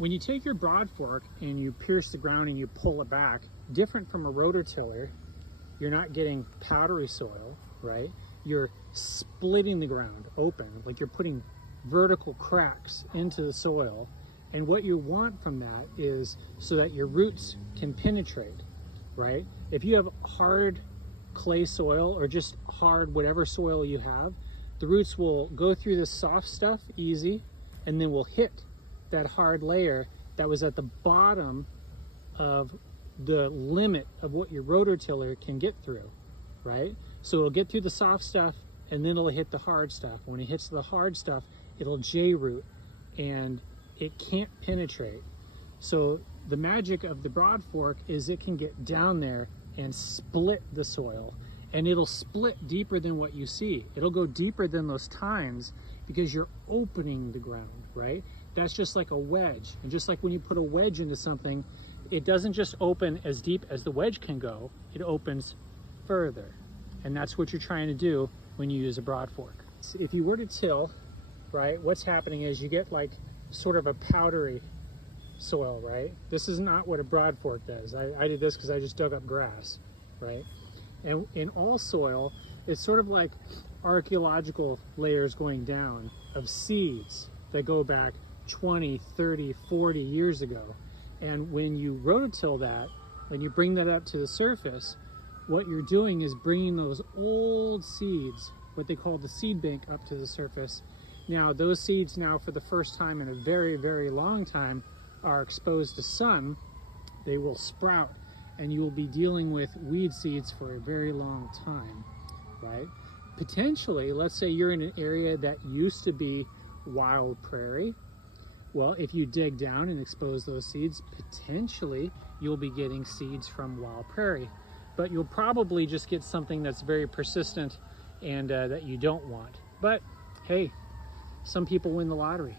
when you take your Broadfork and you pierce the ground and you pull it back, different from a rototiller, you're not getting powdery soil, right? You're splitting the ground open, like you're putting vertical cracks into the soil. And what you want from that is so that your roots can penetrate, right? If you have hard clay soil or just hard whatever soil you have, the roots will go through the soft stuff easy and then will hit that hard layer that was at the bottom of the limit of what your rototiller can get through, right? So it'll get through the soft stuff and then it'll hit the hard stuff. When it hits the hard stuff, it'll J-root and it can't penetrate. So the magic of the Broadfork is it can get down there and split the soil, and it'll split deeper than what you see. It'll go deeper than those tines because you're opening the ground, right? That's just like a wedge. And just like when you put a wedge into something, it doesn't just open as deep as the wedge can go, it opens further. And that's what you're trying to do when you use a Broadfork. So if you were to till, right, what's happening is you get like sort of a powdery soil, right? This is not what a Broadfork does. I did this because I just dug up grass, right? And in all soil, it's sort of like archaeological layers going down of seeds that go back 20, 30, 40 years ago. And when you rototill that, when you bring that up to the surface, what you're doing is bringing those old seeds, what they call the seed bank, up to the surface. Now, those seeds now, for the first time in a very, very long time, are exposed to sun. They will sprout, and you will be dealing with weed seeds for a very long time, right? Potentially, let's say you're in an area that used to be wild prairie. Well, if you dig down and expose those seeds, potentially you'll be getting seeds from wild prairie. But you'll probably just get something that's very persistent and that you don't want. But hey, some people win the lottery.